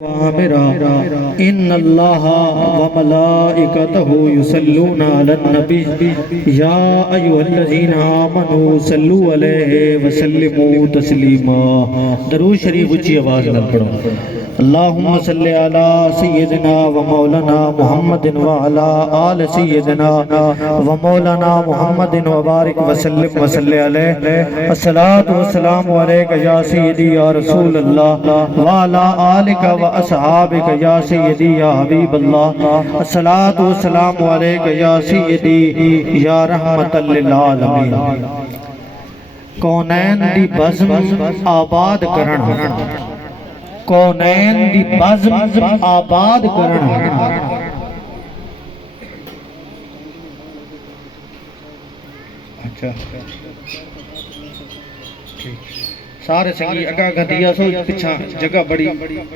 ان اللہ وملائکتہ یصلون علی النبی یا ایھا الذین آمنوا صلوا علیہ وسلموا تسلیما۔ درود شریف اونچی آواز میں پڑھو۔ اللہم صلی علی سیدنا و مولانا محمد وعلی آل سیدنا و مولانا محمد وبارک وسلم وصلی علیہ۔ الصلاۃ والسلام علیک یا سیدی یا رسول اللہ وعلی آلک و اصحابک یا سیدی یا حبیب اللہ۔ الصلاۃ والسلام علیک یا سیدی یا رحمت للعالمین۔ کونین دی بزم آباد کرن، کونین دی بزم آباد کرن۔ اچھا سارے سنگی اگا گھتیا سو، پچھا جگہ بڑی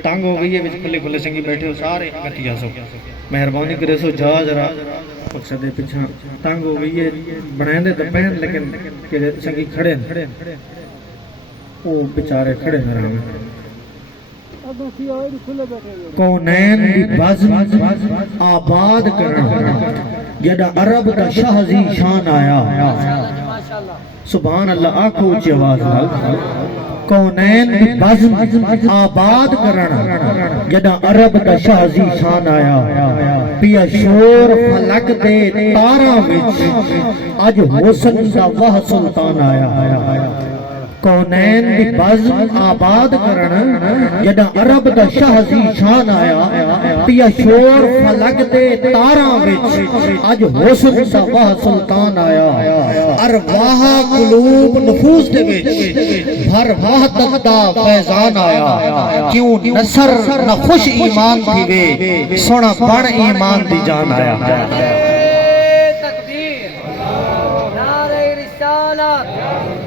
تانگ ہو گئی ہے، کھلے کھلے سنگی بیٹھے ہو، سارے گھتیا سو مہربانی کرے سو جا ذرا مقصد پچھا تانگ ہو گئی ہے، بنائیں دے تو پہن لیکن سنگی کھڑے وہ بیچارے کھڑے نہ رہے۔ کونین دی بزم آباد کرن، جڑا عرب دا شاہ زی شان آیا۔ سبحان اللہ، آنکھو اونچی آواز نال۔ کونین دی بزم آباد کرن، جڑا عرب دا شاہ زی شان آیا۔ پیا شور فلک دے تاراں وچ، اج حسن دا وہ سلطان آیا۔ کونین دی بزم آباد کرن، جڑا عرب دا شاہ زی شان آیا۔ پیا شور فلک دے تاراں وچ، اج حسن دا وہ سلطان آیا۔ ارواح قلوب نفوس دے وچ بھر وحدت دا فیضان آیا۔ کیوں نصر نہ خوش ایمان تھی وے، سونا بڑ ایمان دی جان آیا۔ تکبیر، نعرہ رسالت،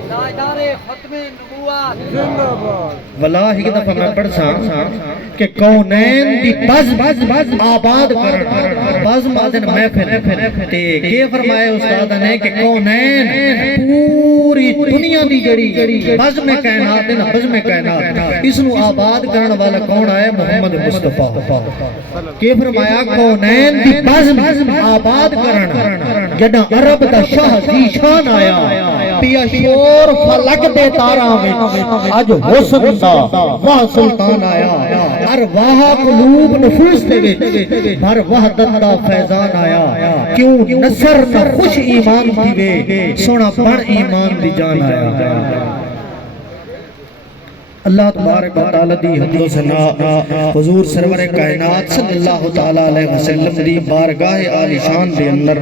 تاجدار ختم نبوت زندہ باد۔ واللہ ایک دفعہ میں پڑھ سا کہ کونین دی بزم آباد کرن، بزم آدن محفل تے یہ فرمائے استاد نے کہ کونین پوری دنیا دی جڑی بزم کائنات ہے نا، بزم کائنات، اس نو آباد کرن والا کون آئے؟ محمد مصطفیٰ۔ کہ فرمایا کونین دی بزم آباد کرن، جڑا عرب دا شاہ زی شان آیا۔ پیا شور فلک دے تاراں وچ، اج حسن دا وہ سلطان آیا۔ ارواح قلوب نفوس دے وچ بھر وحدت دا فیضان آیا۔ کیوں نصر نہ خوش ایمان تھی وے، سونا بڑ ایمان دی جان آیا۔ اللہ تبارک و تعالی دی حمد و ثنا حضور سرور کائنات صلی اللہ تعالی علیہ وسلم دی بارگاہ عالی شان دے اندر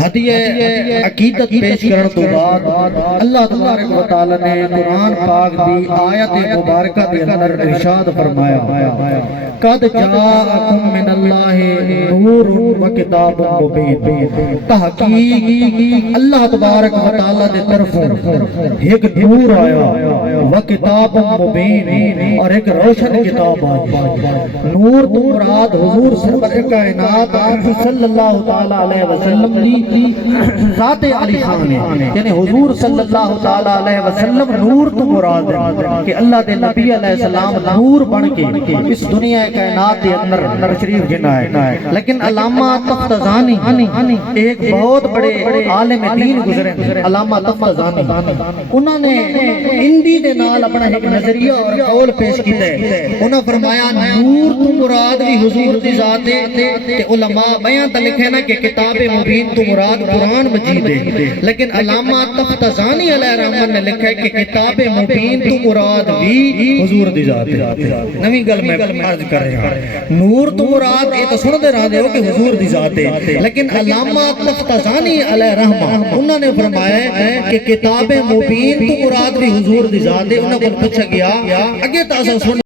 ہدیہ عقیدت پیش کرن تو بعد اللہ تبارک و تعالی نے قرآن پاک دی آیت مبارکہ دے اندر ارشاد فرمایا، قد جاءکم من اللہ نور و کتاب مبین۔ تحقیق اللہ تبارک و تعالی دے طرفوں ایک نور آیا، و کتاب مبین، اور ایک روشن کتاب آئی۔ نور تو مراد حضور سرور کائنات صلی اللہ تعالی علیہ وسلم دی ذات علی شان ہے، یعنی حضور صلی اللہ تعالی علیہ وسلم نور تو مراد ہے کہ اللہ دے نبی علیہ السلام نور بن کے اس دنیا کائنات دے اندر تشریف جنا ہے۔ لیکن علامہ تفتزانی ایک بہت بڑے عالم دین گزرے، علامہ تفتزانی، انہوں نے ہندی دے نال اپنا ایک نظریہ اور قول پیش کیتا ہے۔ انہوں فرمایا نور تو مراد بھی حضور دی ذات ہے، کہ علماء بیان تا لکھے نا کہ کتاب مبین تو مراد قرآن مجید ہے، لیکن علامہ تفتزانی علیہ رحمت نے لکھا ہے کہ کتاب مبین تو مراد بھی حضور دی ذات ہے۔ نویں گل میں عرض کر رہا ہوں، نور تو مراد یہ تو سن دے رہا دے ہو کہ حضور دی ذات ہے، لیکن علامہ تفتزانی علیہ رحمت انہوں نے فرمایا کہ کتاب مبین تو مراد بھی حضور دی ذات ہے۔ انہوں کو پوچھا گیا اگے تاسا سن